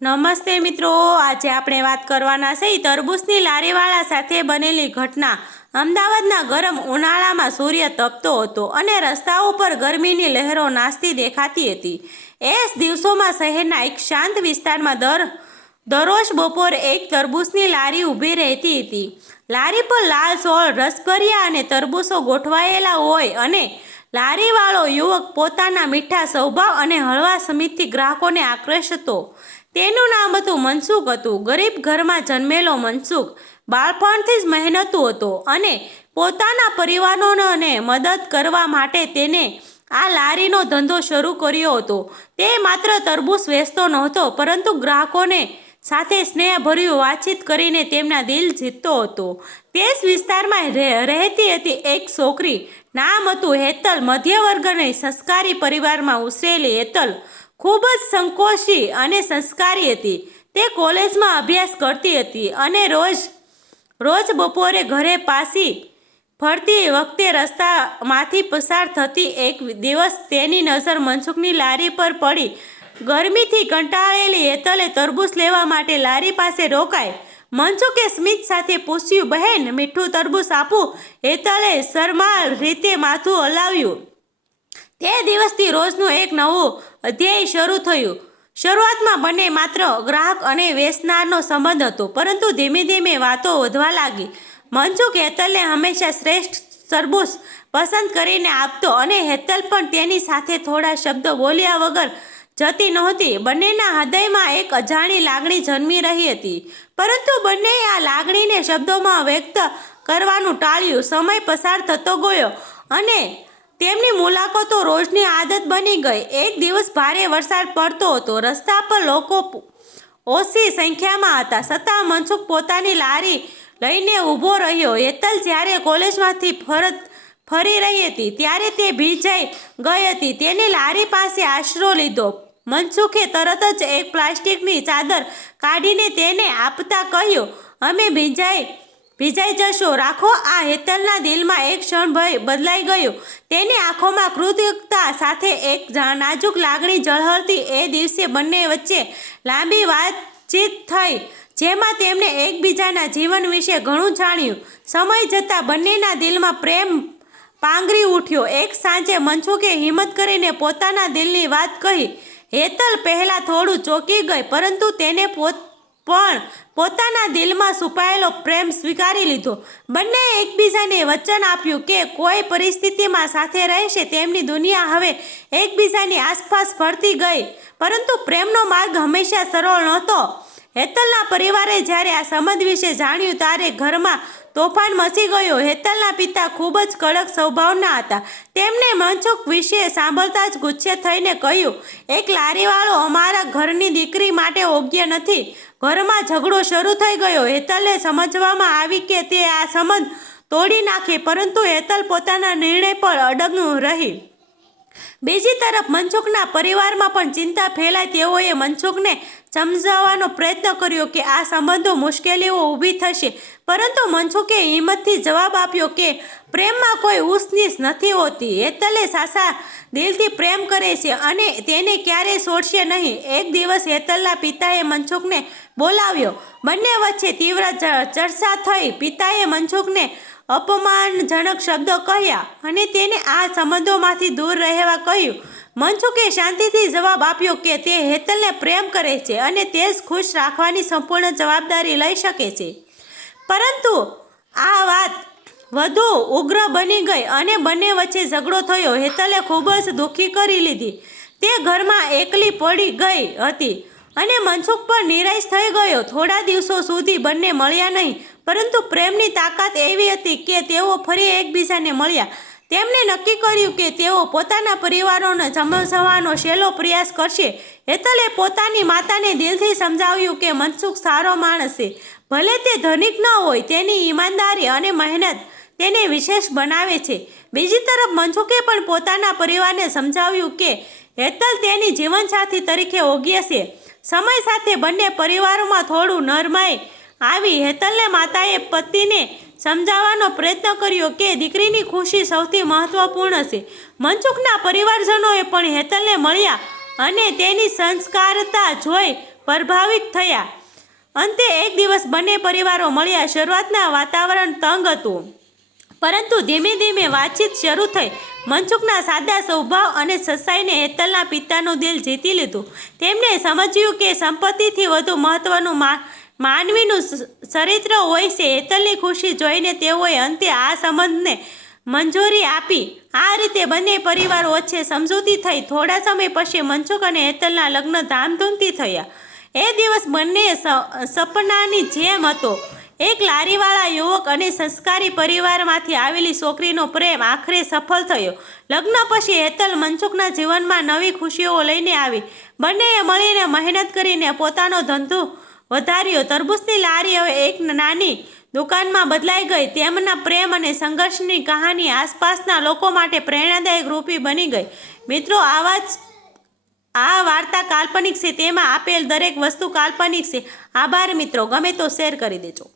નમસ્તે મિત્રો, આજે આપણે વાત કરવાના છે તરબૂચની લારીવાળા સાથે બનેલી ઘટના। અમદાવાદના ગરમ ઉનાળામાં સૂર્ય તપતો હતો અને રસ્તાઓ પર ગરમીની લહેરો નાચતી દેખાતી હતી। એ દિવસોમાં શહેરના એક શાંત વિસ્તારમાં દરરોજ બપોરે એક તરબૂચની લારી ઊભી રહેતી હતી। લારી પર લાલ છોડ, રસભર્યા અને તરબૂચો ગોઠવાયેલા હોય અને લારીવાળો યુવક પોતાના મીઠા સ્વભાવ અને હળવા સ્મિતથી ગ્રાહકોને આકર્ષતો। તેનું નામ હતું મનસુખ હતું। ગરીબ ઘરમાં જન્મેલો મનસુખ બાળપણથી જ મહેનતુ હતો અને પોતાના પરિવારોને મદદ કરવા માટે તેને આ લારીનો ધંધો શરૂ કર્યો હતો। તે માત્ર તરબૂચ વેચતો નહોતો, પરંતુ ગ્રાહકોને સાથે સ્નેહભર્યું વાતચીત કરીને તેમના દિલ જીતતો હતો। તે જ વિસ્તારમાં રહેતી હતી એક છોકરી, નામ હતું હેતલ। મધ્યવર્ગની સંસ્કારી પરિવારમાં ઉછરેલી હેતલ ખૂબ જ સંકોચી અને સંસ્કારી હતી। તે કોલેજમાં અભ્યાસ કરતી હતી અને રોજ બપોરે ઘરે પાછી ફરતી વખતે રસ્તામાંથી પસાર થતી। એક દિવસ તેની નજર મનસુખની લારી પર પડી। ગરમીથી કંટાળેલી હેતલે તરબૂચ લેવા માટે લારી પાસે રોકાઈ। મનસુખે સ્મિત સાથે પૂછ્યું, બહેન, મીઠું તરબૂચ આપું? હેતલે શરમાળ રીતે માથું હલાવ્યું। તે દિવસથી રોજનું એક નવું અધ્યાય શરૂ થયું। શરૂઆતમાં બંને માત્ર ગ્રાહક અને વેચનારનો સંબંધ હતો, પરંતુ ધીમે ધીમે વાતો વધવા લાગી। મનસુખ હેતલને હંમેશા શ્રેષ્ઠ તરબૂચ પસંદ કરીને આપતો અને હેતલ પણ તેની સાથે થોડા શબ્દો બોલ્યા વગર જતી નહોતી। બંનેના હૃદયમાં એક અજાણી લાગણી જન્મી રહી હતી, પરંતુ બંનેએ આ લાગણીને શબ્દોમાં વ્યક્ત કરવાનું ટાળ્યું। સમય પસાર થતો ગયો અને તેમની મુલાકાતો રોજની આદત બની ગઈ। એક દિવસ ભારે વરસાદ પડતો હતો। રસ્તા પર લોકો ઓછી સંખ્યામાં હતા, છતાં મનસુખ પોતાની લારી લઈને ઊભો રહ્યો। હેતલ જ્યારે કોલેજમાંથી ફરી રહી હતી ત્યારે તે ભીંજાઈ ગઈ હતી। તેની લારી પાસે આશરો લીધો। મનસુખે તરત જ એક પ્લાસ્ટિકની ચાદર કાઢીને તેને આપતા કહ્યું, અમે ભીંજાઈ જશો, રાખો। આ હેતલના દિલમાં એક ક્ષણ ભય બદલાઈ ગયું। તેની આંખોમાં કૃતજ્ઞતા સાથે એક નાજુક લાગણી ઝળહળતી। એ દિવસે બંને વચ્ચે લાંબી વાતચીત થઈ, જેમાં તેમણે એકબીજાના જીવન વિશે ઘણું જાણ્યું। સમય જતાં બંનેના દિલમાં પ્રેમ પાંગરી ઉઠ્યો। એક સાંજે મનસુખે હિંમત કરીને પોતાના દિલની વાત કહી। હેતલ પહેલાં થોડું ચોંકી ગઈ, પરંતુ તેને પણ પોતાના દિલમાં છુપાયેલો પ્રેમ સ્વીકારી લીધો। બંનેએ એકબીજાને વચન આપ્યું કે કોઈ પરિસ્થિતિમાં સાથે રહેશે। તેમની દુનિયા હવે એકબીજાની આસપાસ ફરતી ગઈ, પરંતુ પ્રેમનો માર્ગ હંમેશા સરળ નહોતો। હેતલના પરિવારે જ્યારે આ સંબંધ વિશે જાણ્યું ત્યારે ઘરમાં તોફાન મચી ગયું। હેતલના પિતા ખૂબ જ કડક સ્વભાવના હતા। તેમણે મનસુખ વિશે સાંભળતા જ ગુસ્સે થઈને કહ્યું, એક લારીવાળો અમારા ઘરની દીકરી માટે યોગ્ય નથી। ઘરમાં ઝઘડો શરૂ થઈ ગયો। હેતલને સમજવામાં આવી કે તે આ સંબંધ તોડી નાખે, પરંતુ હેતલ પોતાના નિર્ણય પર અડગ રહી। બીજી તરફ મનસુખના પરિવારમાં પણ ચિંતા ફેલાઈ। તેઓએ મનસુખને સમજાવવાનો પ્રયત્ન કર્યો કે આ સંબંધો મુશ્કેલીઓ ઊભી થશે, પરંતુ મનસુખે હિંમતથી જવાબ આપ્યો કે પ્રેમમાં કોઈ ઊંચ-નીચ નથી હોતી। હેતલે સાચા દિલથી પ્રેમ કરે છે અને તેને ક્યારેય છોડશે નહીં। એક દિવસ હેતલના પિતાએ મનસુખને બોલાવ્યો। બંને વચ્ચે તીવ્ર ચર્ચા થઈ। પિતાએ મનસુખને અપમાનજનક શબ્દો કહ્યા અને તેને આ સંબંધોમાંથી દૂર રહેવા કહ્યું। મનસુખે શાંતિથી જવાબ આપ્યો કે તે હેતલને પ્રેમ કરે છે અને તે જ ખુશ રાખવાની સંપૂર્ણ જવાબદારી લઈ શકે છે, પરંતુ આ વાત વધુ ઉગ્ર બની ગઈ અને બંને વચ્ચે ઝઘડો થયો। હેતલે ખૂબ જ દુઃખી કરી લીધી। તે ઘરમાં એકલી પડી ગઈ હતી અને મનસુખ પણ નિરાશ થઈ ગયો। થોડા દિવસો સુધી બંને મળ્યા નહીં, પરંતુ પ્રેમની તાકાત એવી હતી કે તેઓ ફરી એકબીજાને મળ્યા। તેમણે નક્કી કર્યું કે તેઓ પોતાના પરિવારોને સમજાવવાનો છેલ્લો પ્રયાસ કરશે। હેતલે પોતાની માતાને દિલથી સમજાવ્યું કે મનસુખ સારો માણસ છે, ભલે તે ધનિક ન હોય। તેની ઈમાનદારી અને મહેનત તેને વિશેષ બનાવે છે। બીજી તરફ મનસુખે પણ પોતાના પરિવારને સમજાવ્યું કે હેતલ તેની જીવનસાથી તરીકે યોગ્ય છે। સમય સાથે બંને પરિવારોમાં થોડું નરમાઈ આવી। હેતલને માતાએ પતિને સમજાવવાનો પ્રયત્ન કર્યો કે દીકરીની ખુશી સૌથી મહત્વપૂર્ણ છે। મનસુખના પરિવારજનોએ પણ હેતલને મળ્યા અને તેની સંસ્કારતા જોઈ પ્રભાવિત થયા. અંતે એક દિવસ બંને પરિવારો મળ્યા. શરૂઆતના વાતાવરણ તંગ હતું, પરંતુ ધીમે ધીમે વાતચીત શરૂ થઈ. મનસુખના સાદા સ્વભાવ અને સચ્ચાઈને હેતલના પિતાનું દિલ જીતી લીધું. તેમણે સમજ્યું કે સંપત્તિથી વધુ મહત્વનું માનવીનું ચરિત્ર હોય છે. હેતલની ખુશી જોઈને તેઓએ અંતે આ સંબંધને મંજૂરી આપી. આ રીતે બંને પરિવારો વચ્ચે સમજૂતી થઈ. થોડા સમય પછી મનસુખ અને હેતલના લગ્ન ધામધૂમથી થયા. એ દિવસ બંને સપનાની જેમ હતો. એક લારીવાળા યુવક અને સંસ્કારી પરિવારમાંથી આવેલી છોકરીનો પ્રેમ આખરે સફળ થયો. લગ્ન પછી હેતલ મનસુખના જીવનમાં નવી ખુશીઓ લઈને આવી. બંનેએ મળીને મહેનત કરીને પોતાનો ધંધો વધાર્યો. તરબૂચની લારી હવે એક નાની દુકાનમાં બદલાઈ ગઈ. તેમના પ્રેમ અને સંઘર્ષની કહાની આસપાસના લોકો માટે પ્રેરણાદાયક રૂપી બની ગઈ. મિત્રો, આ વાર્તા કાલ્પનિક છે. તેમાં આપેલ દરેક વસ્તુ કાલ્પનિક છે. આભાર મિત્રો. ગમે તો શેર કરી દેજો.